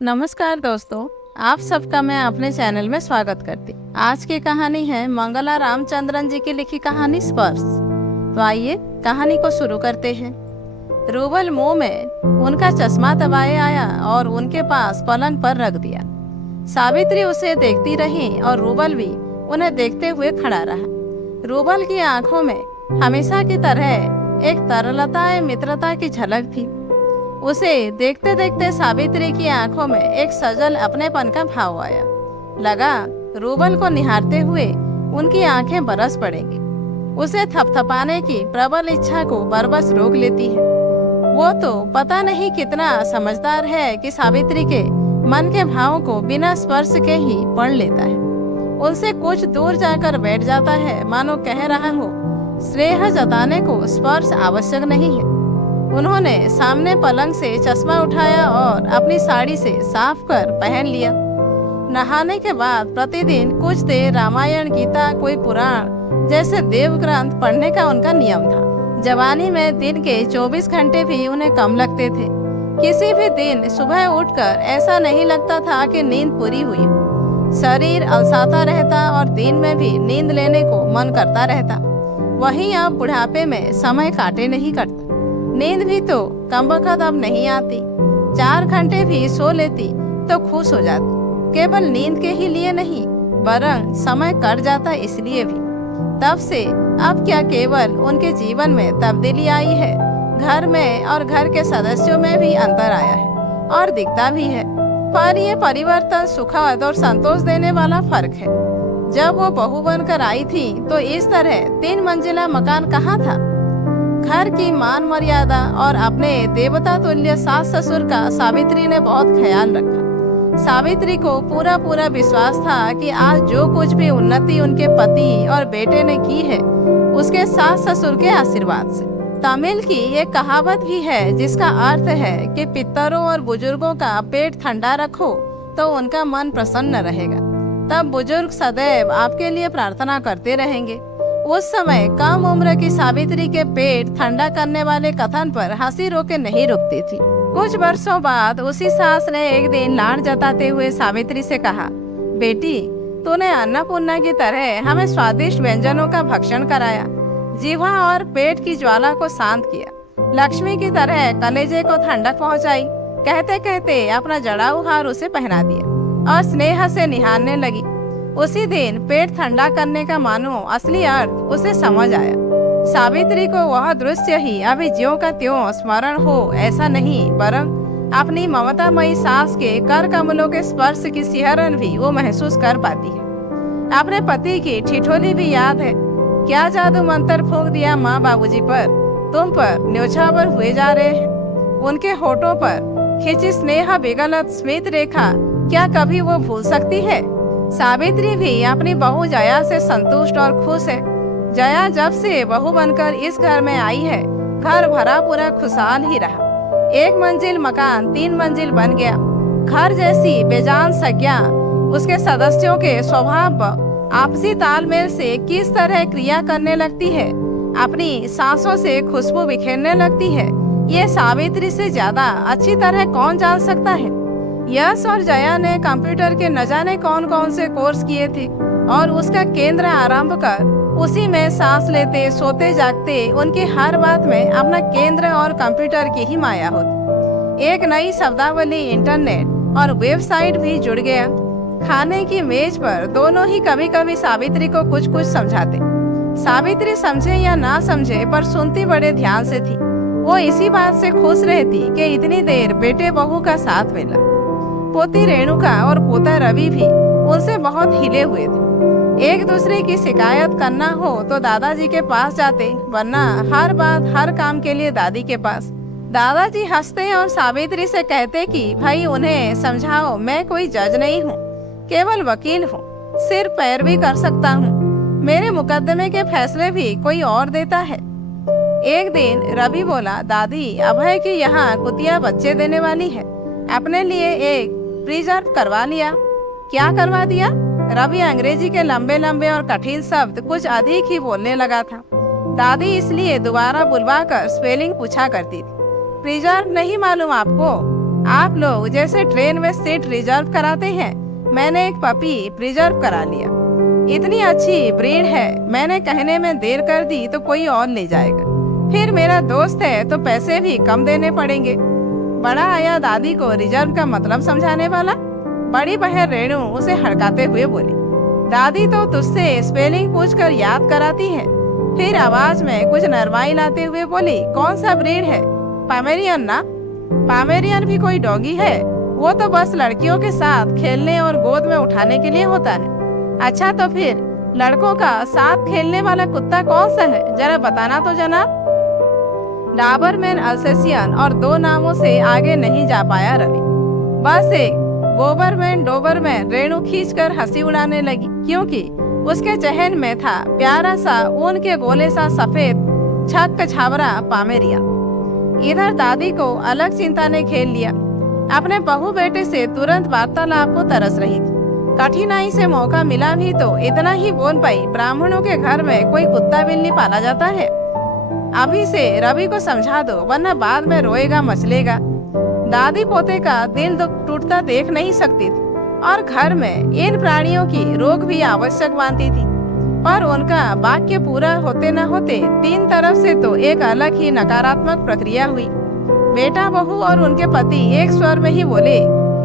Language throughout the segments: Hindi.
नमस्कार दोस्तों, आप सबका मैं अपने चैनल में स्वागत करती। आज की कहानी है मंगला रामचंद्रन जी की लिखी कहानी स्पर्श। तो आइए कहानी को शुरू करते हैं। रूबल मुंह में उनका चश्मा दबाए आया और उनके पास पलंग पर रख दिया। सावित्री उसे देखती रही और रूबल भी उन्हें देखते हुए खड़ा रहा। रूबल की आंखों में हमेशा की तरह एक तरलता मित्रता की झलक थी। उसे देखते देखते सावित्री की आंखों में एक सजल अपनेपन का भाव आया। लगा रूबल को निहारते हुए उनकी आंखें बरस पड़ेंगी। उसे थपथपाने की प्रबल इच्छा को बरबस रोक लेती है। वो तो पता नहीं कितना समझदार है कि सावित्री के मन के भावों को बिना स्पर्श के ही पढ़ लेता है। उनसे कुछ दूर जाकर बैठ जाता है, मानो कह रहा हो स्नेह जताने को स्पर्श आवश्यक नहीं है। उन्होंने सामने पलंग से चश्मा उठाया और अपनी साड़ी से साफ कर पहन लिया। नहाने के बाद प्रतिदिन कुछ देर रामायण, गीता, कोई पुराण जैसे देव ग्रंथ पढ़ने का उनका नियम था। जवानी में दिन के 24 घंटे भी उन्हें कम लगते थे। किसी भी दिन सुबह उठकर ऐसा नहीं लगता था कि नींद पूरी हुई। शरीर अलसाता रहता और दिन में भी नींद लेने को मन करता रहता। वहीं अब बुढ़ापे में समय काटे नहीं करता। नींद भी तो कमबख्त अब नहीं आती। 4 घंटे भी सो लेती तो खुश हो जाती। केवल नींद के ही लिए नहीं, वरन समय कट जाता इसलिए भी। तब से अब क्या केवल उनके जीवन में तब्दीली आई है, घर में और घर के सदस्यों में भी अंतर आया है और दिखता भी है। पर यह परिवर्तन सुखद और संतोष देने वाला फर्क है। जब वो बहू बनकर आई थी तो इस तरह 3 मंजिला मकान कहाँ था। घर की मान मर्यादा और अपने देवता तुल्य सास ससुर का सावित्री ने बहुत ख्याल रखा। सावित्री को पूरा विश्वास था कि आज जो कुछ भी उन्नति उनके पति और बेटे ने की है, उसके सास ससुर के आशीर्वाद से। तमिल की एक कहावत भी है जिसका अर्थ है कि पितरों और बुजुर्गों का पेट ठंडा रखो तो उनका मन प्रसन्न रहेगा। तब बुजुर्ग सदैव आपके लिए प्रार्थना करते रहेंगे। उस समय कम उम्र की सावित्री के पेट ठंडा करने वाले कथन पर हंसी रोके नहीं रुकती थी। कुछ वर्षों बाद उसी सास ने एक दिन लाड़ जताते हुए सावित्री से कहा, बेटी, तूने अन्नपूर्णा की तरह हमें स्वादिष्ट व्यंजनों का भक्षण कराया, जीवा और पेट की ज्वाला को शांत किया, लक्ष्मी की तरह कलेजे को ठंडक पहुंचाई। कहते कहते अपना जड़ाऊ हार उसे पहना दिया और स्नेह से निहारने लगी। उसी दिन पेट ठंडा करने का मानो असली अर्थ उसे समझ आया। सावित्री को वह दृश्य ही अभी ज्यों का त्यों स्मरण हो ऐसा नहीं, वरन अपनी ममतामयी सास के कर कमलों के स्पर्श की सिहरन भी वो महसूस कर पाती है। अपने पति की ठिठोली भी याद है। क्या जादू मंत्र फूंक दिया माँ बाबूजी पर, तुम पर न्योछावर हुए जा रहे हैं। उनके होठों पर खिंची स्नेह विगलत स्मित रेखा क्या कभी वो भूल सकती है। सावित्री भी अपनी बहू जया से संतुष्ट और खुश है। जया जब से बहू बनकर इस घर में आई है, घर भरा पूरा खुशहाल ही रहा। 1 मंजिल मकान 3 मंजिल बन गया। घर जैसी बेजान संज्ञा उसके सदस्यों के स्वभाव आपसी तालमेल से किस तरह क्रिया करने लगती है, अपनी सांसों से खुशबू बिखेरने लगती है, ये सावित्री से ज्यादा अच्छी तरह कौन जान सकता है। यश और जया ने कंप्यूटर के न जाने कौन से कोर्स किए थे और उसका केंद्र आरंभ कर उसी में सांस लेते सोते जागते उनकी हर बात में अपना केंद्र और कंप्यूटर की ही माया होती। एक नई शब्दावली, इंटरनेट और वेबसाइट भी जुड़ गया। खाने की मेज पर दोनों ही कभी कभी सावित्री को कुछ समझाते। सावित्री समझे या ना समझे पर सुनती बड़े ध्यान से थी। वो इसी बात से खुश रहती कि इतनी देर बेटे बहू का साथ मिला। पोती रेणुका और पोता रवि भी उनसे बहुत हिले हुए थे। एक दूसरे की शिकायत करना हो तो दादाजी के पास जाते, वरना हर बात हर काम के लिए दादी के पास। दादाजी हंसते और सावित्री से कहते कि भाई उन्हें समझाओ, मैं कोई जज नहीं हूँ, केवल वकील हूँ, सिर पैरवी कर सकता हूँ। मेरे मुकदमे के फैसले भी कोई और देता है। एक दिन रवि बोला, दादी, अभय की यहाँ कुतिया बच्चे देने वाली है, अपने लिए एक प्रिजर्व करवा लिया। क्या करवा दिया? रवि अंग्रेजी के लंबे और कठिन शब्द कुछ अधिक ही बोलने लगा था। दादी इसलिए दोबारा बुलवाकर स्पेलिंग पूछा करती थी। प्रिजर्व नहीं मालूम आपको? आप लोग जैसे ट्रेन में सीट रिजर्व कराते हैं, मैंने एक पपी रिजर्व करा लिया। इतनी अच्छी ब्रीड है, मैंने कहने में देर कर दी तो कोई और ले जाएगा। फिर मेरा दोस्त है तो पैसे भी कम देने पड़ेंगे। बड़ा आया दादी को रिजर्व का मतलब समझाने वाला। बड़ी बहन रेणु उसे हड़काते हुए बोली, दादी तो तुझसे स्पेलिंग पूछकर याद कराती है। फिर आवाज में कुछ नरमाई लाते हुए बोली, कौन सा ब्रीड है? पामेरियन ना? पामेरियन भी कोई डॉगी है? वो तो बस लड़कियों के साथ खेलने और गोद में उठाने के लिए होता है। अच्छा तो फिर लड़कों का साथ खेलने वाला कुत्ता कौन सा है, जरा बताना तो जनाब। डाबरमैन, अल्सेशियन और 2 नामों से आगे नहीं जा पाया रवि। बस एक गोबरमैन डोबरमैन रेणु खींचकर हंसी उड़ाने लगी, क्योंकि उसके चहन में था प्यारा सा ऊन के गोले सा सफेद छक छावरा पामेरियन। इधर दादी को अलग चिंता ने घेर लिया। अपने बहू बेटे से तुरंत वार्तालाप को तरस रही थी। कठिनाई से मौका मिला भी तो इतना ही बोल पाई, ब्राह्मणों के घर में कोई कुत्ता बिल्ली पाला जाता है? अभी से रवि को समझा दो, वरना बाद में रोएगा मचलेगा। दादी पोते का दिल टूटता देख नहीं सकती थी और घर में इन प्राणियों की रोक भी आवश्यक मानती थी। पर उनका वाक्य पूरा होते न होते 3 तरफ से तो एक अलग ही नकारात्मक प्रक्रिया हुई। बेटा बहू और उनके पति एक स्वर में ही बोले,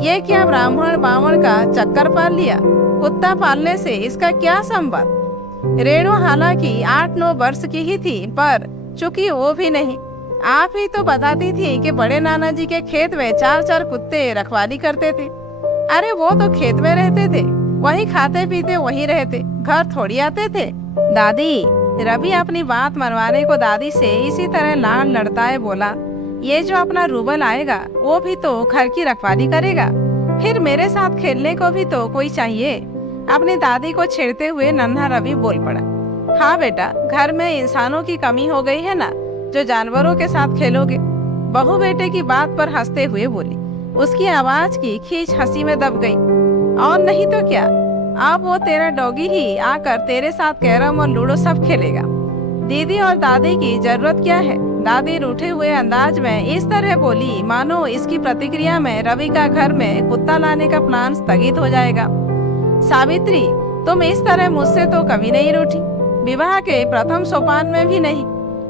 ये क्या ब्राह्मण बामण का चक्कर पाल लिया? कुत्ता पालने से इसका क्या संबंध? रेणु हालांकि 8-9 वर्ष की ही थी, पर चूंकि वो भी नहीं। आप ही तो बताती थी कि बड़े नाना जी के खेत में 4-4 कुत्ते रखवाली करते थे। अरे वो तो खेत में रहते थे, वही खाते पीते वही रहते, घर थोड़ी आते थे। दादी, रवि अपनी बात मनवाने को दादी से इसी तरह लाड़ लड़ताए बोला, ये जो अपना रूबल आएगा वो भी तो घर की रखवाली करेगा, फिर मेरे साथ खेलने को भी तो कोई चाहिए। अपनी दादी को छेड़ते हुए नन्हा रवि बोल पड़ा, हाँ बेटा, घर में इंसानों की कमी हो गई है ना, जो जानवरों के साथ खेलोगे। बहू बेटे की बात पर हंसते हुए बोली। उसकी आवाज की खींच हंसी में दब गई। और नहीं तो क्या, अब वो तेरा डॉगी ही आकर तेरे साथ कैरम और लूडो सब खेलेगा। दीदी और दादी की जरूरत क्या है? दादी रूठे हुए अंदाज में इस तरह बोली मानो इसकी प्रतिक्रिया में रवि का घर में कुत्ता लाने का प्लान स्थगित हो जाएगा। सावित्री, तुम इस तरह मुझसे तो कभी नहीं रूठी, विवाह के प्रथम सोपान में भी नहीं।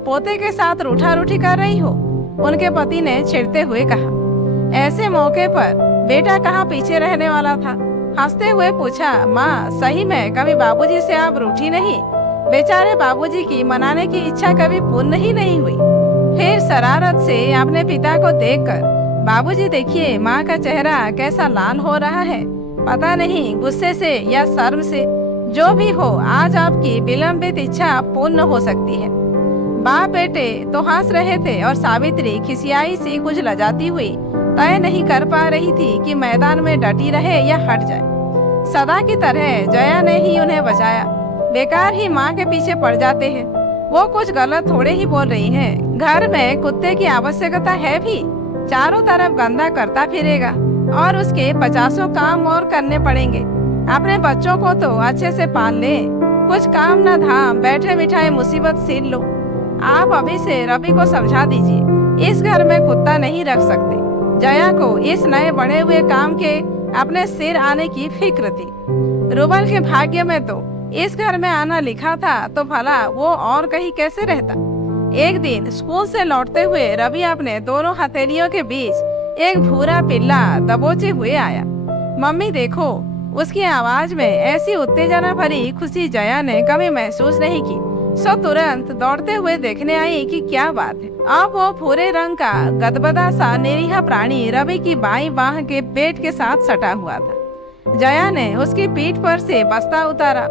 पोते के साथ रूठा रूठी कर रही हो, उनके पति ने छेड़ते हुए कहा। ऐसे मौके पर बेटा कहाँ पीछे रहने वाला था। हंसते हुए पूछा, माँ सही में कभी बाबूजी से आप रूठी नहीं? बेचारे बाबूजी की मनाने की इच्छा कभी पूर्ण ही नहीं हुई। फिर शरारत से अपने पिता को देखकर, बाबूजी देखिए माँ का चेहरा कैसा लाल हो रहा है, पता नहीं गुस्से से या शर्म से। जो भी हो, आज आपकी विलंबित इच्छा पूर्ण हो सकती है। बाप बेटे तो हंस रहे थे और सावित्री खिसियाई सी कुछ लजाती हुई तय नहीं कर पा रही थी कि मैदान में डटी रहे या हट जाए। सदा की तरह जया ने ही उन्हें बचाया। बेकार ही माँ के पीछे पड़ जाते हैं, वो कुछ गलत थोड़े ही बोल रही हैं। घर में कुत्ते की आवश्यकता है भी, चारों तरफ गंदा करता फिरेगा और उसके 50 काम और करने पड़ेंगे। अपने बच्चों को तो अच्छे से पाल ले, कुछ काम न धाम, बैठे बिठाए मुसीबत सील लो। आप अभी से रवि को समझा दीजिए, इस घर में कुत्ता नहीं रख सकते। जया को इस नए बढ़े हुए काम के अपने सिर आने की फिक्र थी। रूबल के भाग्य में तो इस घर में आना लिखा था, तो भला वो और कहीं कैसे रहता। एक दिन स्कूल से लौटते हुए रवि अपने दोनों हथेलियों के बीच एक भूरा पिल्ला दबोचे हुए आया। मम्मी देखो, उसकी आवाज में ऐसी उत्तेजना भरी खुशी जया ने कभी महसूस नहीं की। सो तुरंत दौड़ते हुए देखने आई कि क्या बात है। अब वो भूरे रंग का गदबदा सा निरीह प्राणी रवि की बाईं बाह के पेट के साथ सटा हुआ था। जया ने उसकी पीठ पर से बस्ता उतारा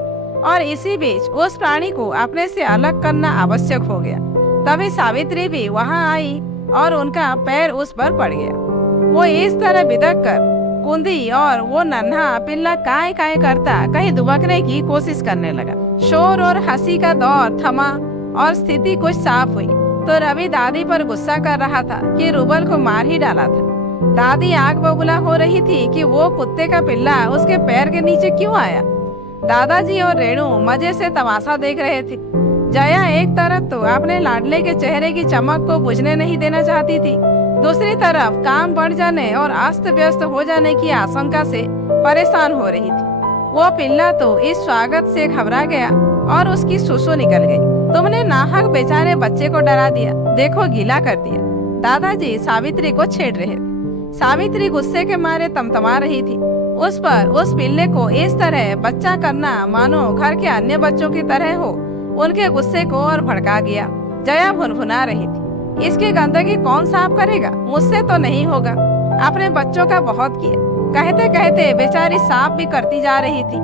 और इसी बीच उस प्राणी को अपने से अलग करना आवश्यक हो गया। तभी सावित्री भी वहां आई और उनका पैर उस पर पड़ गया। वो इस तरह बिदक कर कूदी और वो नन्हा पिल्ला काय काय करता कहीं दुबकने की कोशिश करने लगा। शोर और हंसी का दौर थमा और स्थिति कुछ साफ हुई तो रवि दादी पर गुस्सा कर रहा था कि रूबल को मार ही डाला था। दादी आग बबूला हो रही थी कि वो कुत्ते का पिल्ला उसके पैर के नीचे क्यों आया। दादाजी और रेणु मजे से तमाशा देख रहे थे। जया एक तरफ तो अपने लाडले के चेहरे की चमक को बुझने नहीं देना चाहती थी, दूसरी तरफ काम बढ़ जाने और अस्त व्यस्त हो जाने की आशंका से परेशान हो रही थी। वो पिल्ला तो इस स्वागत से घबरा गया और उसकी सुसु निकल गई। तुमने नाहक बेचारे बच्चे को डरा दिया, देखो गीला कर दिया, दादाजी सावित्री को छेड़ रहे थे। सावित्री गुस्से के मारे तमतमा रही थी। उस पर उस पिल्ले को इस तरह बच्चा करना मानो घर के अन्य बच्चों की तरह हो, उनके गुस्से को और भड़का गया। जया भुनभुना रही थी, इसकी गंदगी कौन साफ करेगा, मुझसे तो नहीं होगा। अपने बच्चों का बहुत किया, कहते कहते बेचारी साफ भी करती जा रही थी।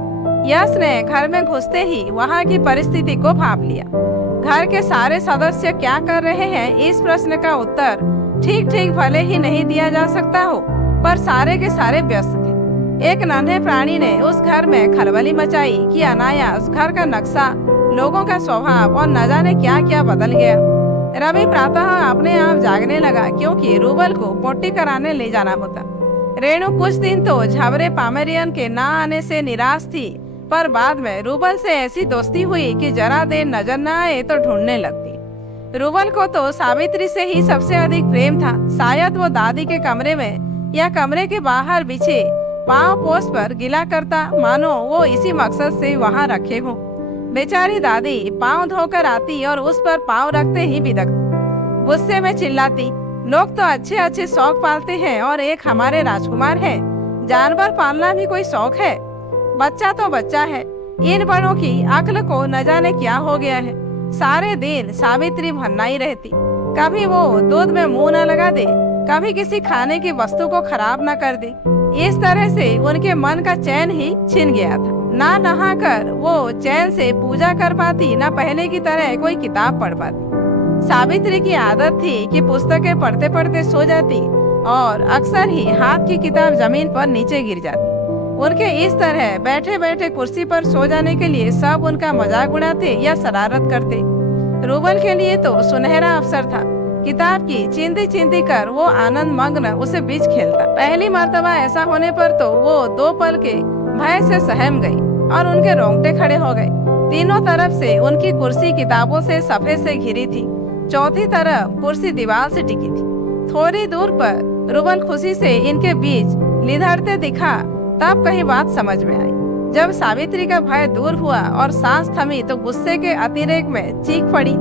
यश ने घर में घुसते ही वहाँ की परिस्थिति को भांप लिया। घर के सारे सदस्य क्या कर रहे हैं, इस प्रश्न का उत्तर ठीक ठीक भले ही नहीं दिया जा सकता हो, पर सारे के सारे व्यस्त थे। एक नन्हे प्राणी ने उस घर में खलबली मचाई कि अनायास घर का नक्शा, लोगों का स्वभाव और न जाने क्या क्या बदल गया। रवि प्रातः अपने आप जागने लगा क्योंकि रूबल को पोटी कराने ले जाना होता। रेणु कुछ दिन तो झबरे पामेरियन के ना आने से निराश थी, पर बाद में रूबल से ऐसी दोस्ती हुई कि जरा देर नजर न आए तो ढूंढने लगती। रूबल को तो सावित्री से ही सबसे अधिक प्रेम था। शायद वो दादी के कमरे में या कमरे के बाहर बिछे पांव पोस्ट पर गिला करता, मानो वो इसी मकसद से वहां रखे हो। बेचारी दादी पांव धोकर आती और उस पर पांव रखते ही बिदकती, गुस्से में चिल्लाती, लोग तो अच्छे अच्छे शौक पालते हैं और एक हमारे राजकुमार है, जानवर पालना भी कोई शौक है? बच्चा तो बच्चा है, इन बड़ों की अक्ल को न जाने क्या हो गया है। सारे दिन सावित्री भन्नाई रहती, कभी वो दूध में मुंह न लगा दे, कभी किसी खाने की वस्तु को खराब न कर दे। इस तरह से उनके मन का चैन ही छिन गया था। ना नहाकर वो चैन से पूजा कर पाती, ना पहले की तरह कोई किताब पढ़ पाती। सावित्री की आदत थी कि पुस्तकें पढ़ते पढ़ते सो जाती और अक्सर ही हाथ की किताब जमीन पर नीचे गिर जाती। उनके इस तरह बैठे बैठे कुर्सी पर सो जाने के लिए सब उनका मजाक उड़ाते या शरारत करते। रूबल के लिए तो सुनहरा अवसर था। किताब की चिंदी चिंदी कर वो आनंद मग्न उसे बीच खेलता। पहली मर्तबा ऐसा होने पर तो वो 2 पल के भय से सहम गई और उनके रोंगटे खड़े हो गए। तीनों तरफ से उनकी कुर्सी किताबों से सफेद से घिरी थी, चौथी तरफ कुर्सी दीवार से टिकी थी। थोड़ी दूर पर रूबल खुशी से इनके बीच लिधरते दिखा, तब कहीं बात समझ में आई। जब सावित्री का भय दूर हुआ और सांस थमी तो गुस्से के अतिरेक में चीख पड़ी,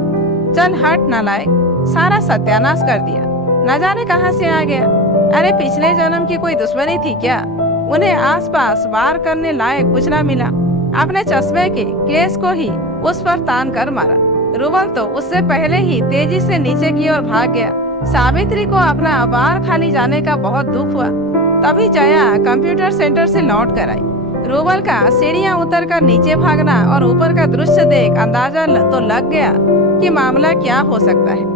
चल हट नालायक, सारा सत्यानाश कर दिया, न जाने कहां से आ गया। अरे पिछले जन्म की कोई दुश्मनी थी क्या? उन्हें आसपास वार करने लायक कुछ न मिला, अपने चश्मे के केस को ही उस पर तान कर मारा। रूबल तो उससे पहले ही तेजी से नीचे की ओर भाग गया। सावित्री को अपना बार खाली जाने का बहुत दुख हुआ। तभी जया कंप्यूटर सेंटर से लौट कर आई। रूबल का सीढ़ियां उतर कर नीचे भागना और ऊपर का दृश्य देख अंदाजा तो लग गया कि मामला क्या हो सकता है।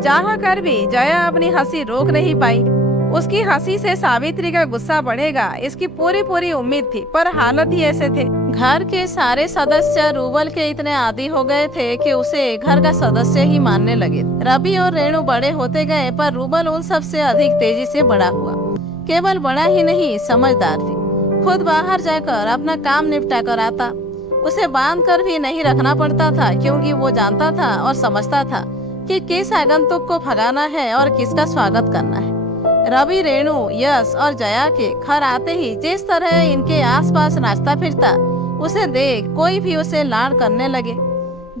चाह कर भी जया अपनी हंसी रोक नहीं पाई। उसकी हंसी से सावित्री का गुस्सा बढ़ेगा इसकी पूरी पूरी उम्मीद थी, पर हालत ही ऐसे थे। घर के सारे सदस्य रूबल के इतने आदी हो गए थे कि उसे घर का सदस्य ही मानने लगे। रवि और रेणु बड़े होते गए, पर रूबल उन सबसे अधिक तेजी से बड़ा हुआ। केवल बड़ा ही नहीं, समझदार थी। खुद बाहर जाकर अपना काम निपटा कर आता। उसे बांध कर भी नहीं रखना पड़ता था, क्योंकि वो जानता था और समझता था कि किस आगंतुक को भगाना है और किसका स्वागत करना है। रवि, रेणु, यश और जया के घर आते ही जिस तरह इनके आसपास नाचता फिरता, उसे देख कोई भी उसे लाड़ करने लगे।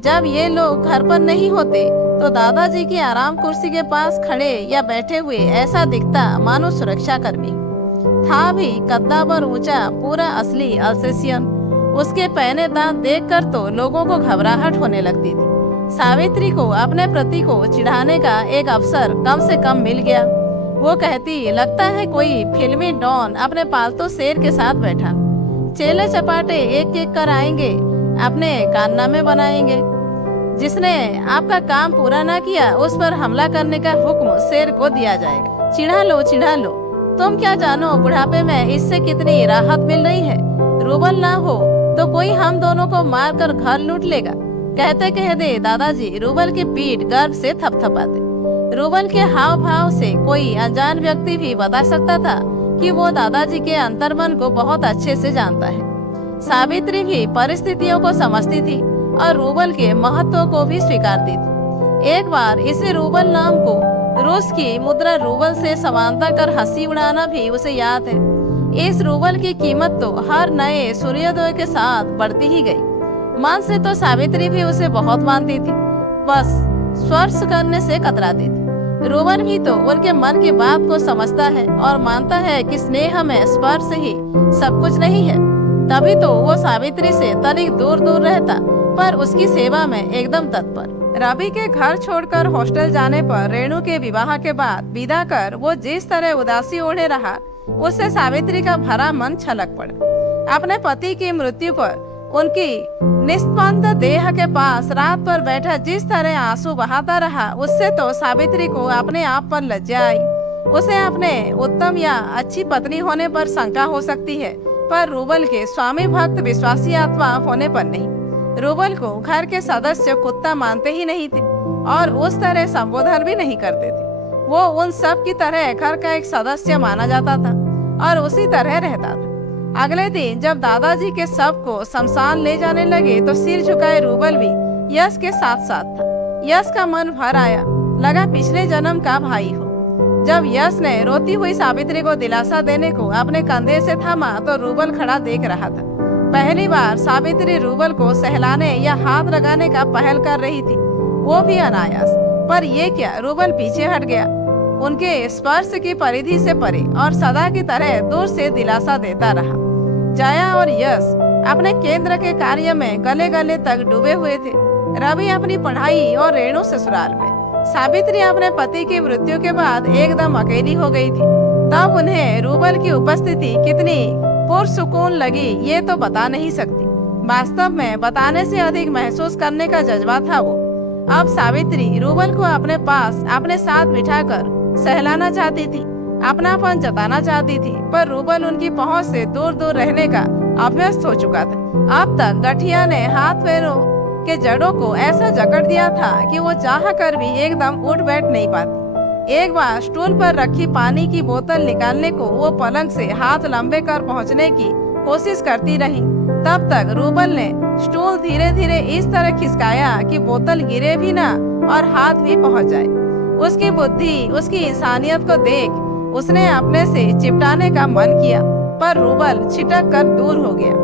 जब ये लोग घर पर नहीं होते तो दादाजी की आराम कुर्सी के पास खड़े या बैठे हुए ऐसा दिखता मानो सुरक्षा कर्मी था भी कद्दावर ऊंचा, पूरा असली अल्सेशियन। उसके पहने दांत देखकर तो लोगों को घबराहट होने लगती थी। सावित्री को अपने पति को चिढ़ाने का एक अवसर कम से कम मिल गया। वो कहती, लगता है कोई फिल्मी डॉन अपने पालतू शेर के साथ बैठा। चेले चपाटे एक एक कर आएंगे, अपने कारनामे बनाएंगे। जिसने आपका काम पूरा ना किया उस पर हमला करने का हुक्म शेर को दिया जाएगा। चिढ़ा लो चिढ़ा लो, तुम क्या जानो बुढ़ापे में इससे कितनी राहत मिल रही है। रूबल ना हो तो कोई हम दोनों को मारकर घर लूट लेगा। कहते कहते दादाजी रूबल की पीठ गर्व से थपथपाते। रूबल के हाव भाव से कोई अनजान व्यक्ति भी बता सकता था कि वो दादाजी के अंतर्मन को बहुत अच्छे से जानता है। सावित्री भी परिस्थितियों को समझती थी और रूबल के महत्व को भी स्वीकारती थी। एक बार इसे रूबल नाम को रूस की मुद्रा रूबल से समानता कर हंसी उड़ाना भी उसे याद है। इस रूबल की कीमत तो हर नए सूर्योदय के साथ बढ़ती ही गई। मन से तो सावित्री भी उसे बहुत मानती थी, बस स्पर्श करने से कतराती थी। रूबल भी तो उनके मन की बात को समझता है और मानता है कि स्नेह में स्पर्श ही सब कुछ नहीं है। तभी तो वो सावित्री से तनिक दूर दूर रहता, पर उसकी सेवा में एकदम तत्पर। रवि के घर छोड़कर हॉस्टल जाने पर रेणु के विवाह के बाद विदा कर वो जिस तरह उदासी ओढ़े रहा, उससे सावित्री का भरा मन छलक पड़ा। अपने पति की मृत्यु पर उनकी निस्पंद देह के पास रात पर बैठा जिस तरह आंसू बहाता रहा, उससे तो सावित्री को अपने आप पर लज्जा आई। उसे अपने उत्तम या अच्छी पत्नी होने पर शंका हो सकती है, पर रूबल के स्वामी भक्त विश्वासी आत्मा होने पर नहीं। रूबल को घर के सदस्य कुत्ता मानते ही नहीं थे और उस तरह संबोधन भी नहीं करते थे। वो उन सब की तरह घर का एक सदस्य माना जाता था और उसी तरह रहता था। अगले दिन जब दादाजी के शव को शमशान ले जाने लगे तो सिर झुकाए रूबल भी यश के साथ साथ था। यश का मन भर आया, लगा पिछले जन्म का भाई हो। जब यश ने रोती हुई सावित्री को दिलासा देने को अपने कंधे से थामा तो रूबल खड़ा देख रहा था। पहली बार सावित्री रूबल को सहलाने या हाथ लगाने का पहल कर रही थी, वो भी अनायास। पर ये क्या, रूबल पीछे हट गया, उनके स्पर्श की परिधि से परे, और सदा की तरह दूर से दिलासा देता रहा। जया और यश अपने केंद्र के कार्य में गले गले तक डूबे हुए थे। रवि अपनी पढ़ाई और रेणु ससुराल में। सावित्री अपने पति की मृत्यु के बाद एकदम अकेली हो गई थी। तब उन्हें रूबल की उपस्थिति कितनी पुरसुकून लगी ये तो बता नहीं सकती। वास्तव में बताने से अधिक महसूस करने का जज्बा था वो। अब सावित्री रूबल को अपने पास अपने साथ बिठाकर सहलाना चाहती थी, अपनापन जताना चाहती थी, पर रूबल उनकी पहुंच से दूर दूर रहने का अभ्यस्त हो चुका था। अब तक गठिया ने हाथ पैरों के जड़ों को ऐसा जकड़ दिया था कि वो चाह कर भी एकदम उठ बैठ नहीं पाती। एक बार स्टूल पर रखी पानी की बोतल निकालने को वो पलंग से हाथ लंबे कर पहुंचने की कोशिश करती रही। तब तक रूबल ने स्टूल धीरे धीरे इस तरह खिसकाया कि बोतल गिरे भी ना और हाथ भी पहुंच जाए। उसकी बुद्धि, उसकी इंसानियत को देख उसने अपने से चिपटाने का मन किया, पर रूबल छिटक कर दूर हो गया।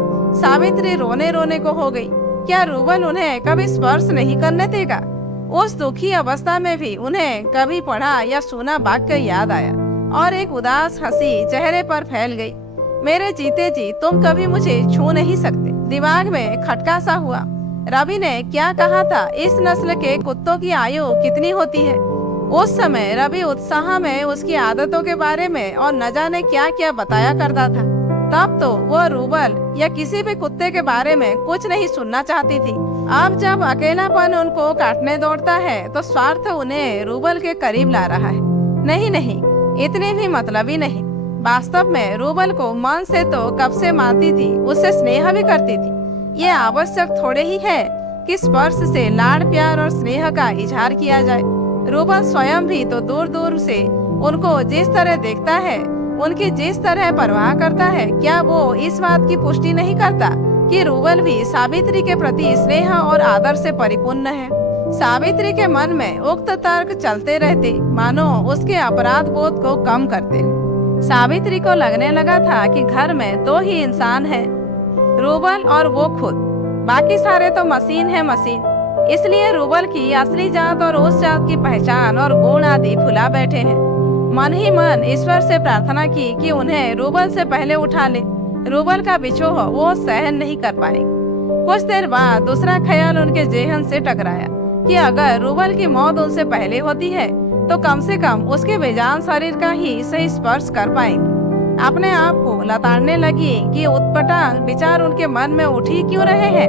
सावित्री रोने रोने को हो गई। क्या रूबल उन्हें कभी स्पर्श नहीं करने देगा? उस दुखी अवस्था में भी उन्हें कभी पढ़ा या सुना वाक्य याद आया और एक उदास हंसी चेहरे पर फैल गई। मेरे जीते जी तुम कभी मुझे छू नहीं सकते। दिमाग में खटका सा हुआ। रवि ने क्या कहा था, इस नस्ल के कुत्तों की आयु कितनी होती है? उस समय रवि उत्साह में उसकी आदतों के बारे में और न जाने क्या क्या बताया करता था। तब तो वो रूबल या किसी भी कुत्ते के बारे में कुछ नहीं सुनना चाहती थी। अब जब अकेलापन उनको काटने दौड़ता है तो स्वार्थ उन्हें रूबल के करीब ला रहा है। नहीं नहीं, इतनी भी मतलबी नहीं। वास्तव में रूबल को मन से तो कब से मानती थी, उससे स्नेह भी करती थी। ये आवश्यक थोड़े ही है कि स्पर्श से लाड़ प्यार और स्नेह का इजहार किया जाए। रूबल स्वयं भी तो दूर दूर से उनको जिस तरह देखता है, उनकी जिस तरह परवाह करता है, क्या वो इस बात की पुष्टि नहीं करता कि रूबल भी सावित्री के प्रति स्नेह और आदर से परिपूर्ण है? सावित्री के मन में उक्त तर्क चलते रहते, मानो उसके अपराध बोध को कम करते। सावित्री को लगने लगा था कि घर में दो ही इंसान हैं, रूबल और वो खुद। बाकी सारे तो मशीन है मशीन। इसलिए रूबल की असली जात और उस जात की पहचान और गुण आदि भुला बैठे हैं। मन ही मन ईश्वर से प्रार्थना की कि उन्हें रूबल से पहले उठा ले। रूबल का बिछोह वो सहन नहीं कर पाएंगे। कुछ देर बाद दूसरा ख्याल उनके जेहन से टकराया कि अगर रूबल की मौत उनसे पहले होती है तो कम से कम उसके बेजान शरीर का ही सही स्पर्श कर पाएंगे। अपने आप को लताड़ने लगी कि उत्पटांग विचार उनके मन में उठ ही क्यों रहे हैं।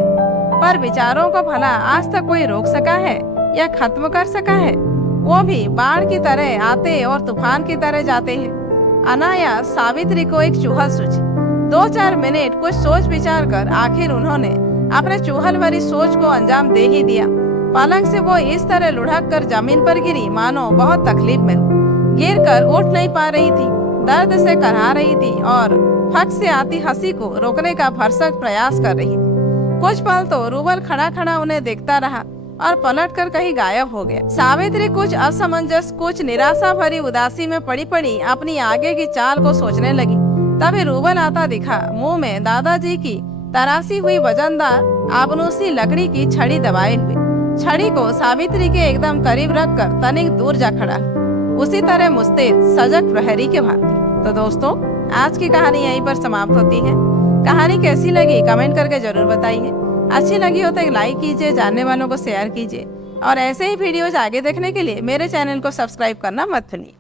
पर विचारों को भला आज तक कोई रोक सका है या खत्म कर सका है? वो भी बाढ़ की तरह आते और तूफान की तरह जाते हैं। अनायास सावित्री को एक चूहल सूझी। 2-4 मिनट कुछ सोच विचार कर आखिर उन्होंने अपने चूहल भरी सोच को अंजाम दे ही दिया। पलंग से वो इस तरह लुढ़क कर जमीन पर गिरी मानो बहुत तकलीफ में गिर कर उठ नहीं पा रही थी, दर्द से करहा रही थी और फट से आती हंसी को रोकने का भरसक प्रयास कर रही थी। कुछ पल तो रूबल खड़ा खड़ा उन्हें देखता रहा, और पलटकर कहीं गायब हो गया। सावित्री कुछ असमंजस, कुछ निराशा भरी उदासी में पड़ी पड़ी अपनी आगे की चाल को सोचने लगी। तभी रूबल आता दिखा, मुंह में दादाजी की तराशी हुई वजनदार आबनूसी लकड़ी की छड़ी दबाए हुए। छड़ी को सावित्री के एकदम करीब रखकर तनिक दूर जा खड़ा, उसी तरह मुस्तैद सजग प्रहरी के भांति। तो दोस्तों, आज की कहानी यहीं पर समाप्त होती है। कहानी कैसी लगी कमेंट करके जरूर बताइए। अच्छी लगी हो तो एक लाइक कीजिए, जानने वालों को शेयर कीजिए और ऐसे ही वीडियोज आगे देखने के लिए मेरे चैनल को सब्सक्राइब करना मत भूलिए।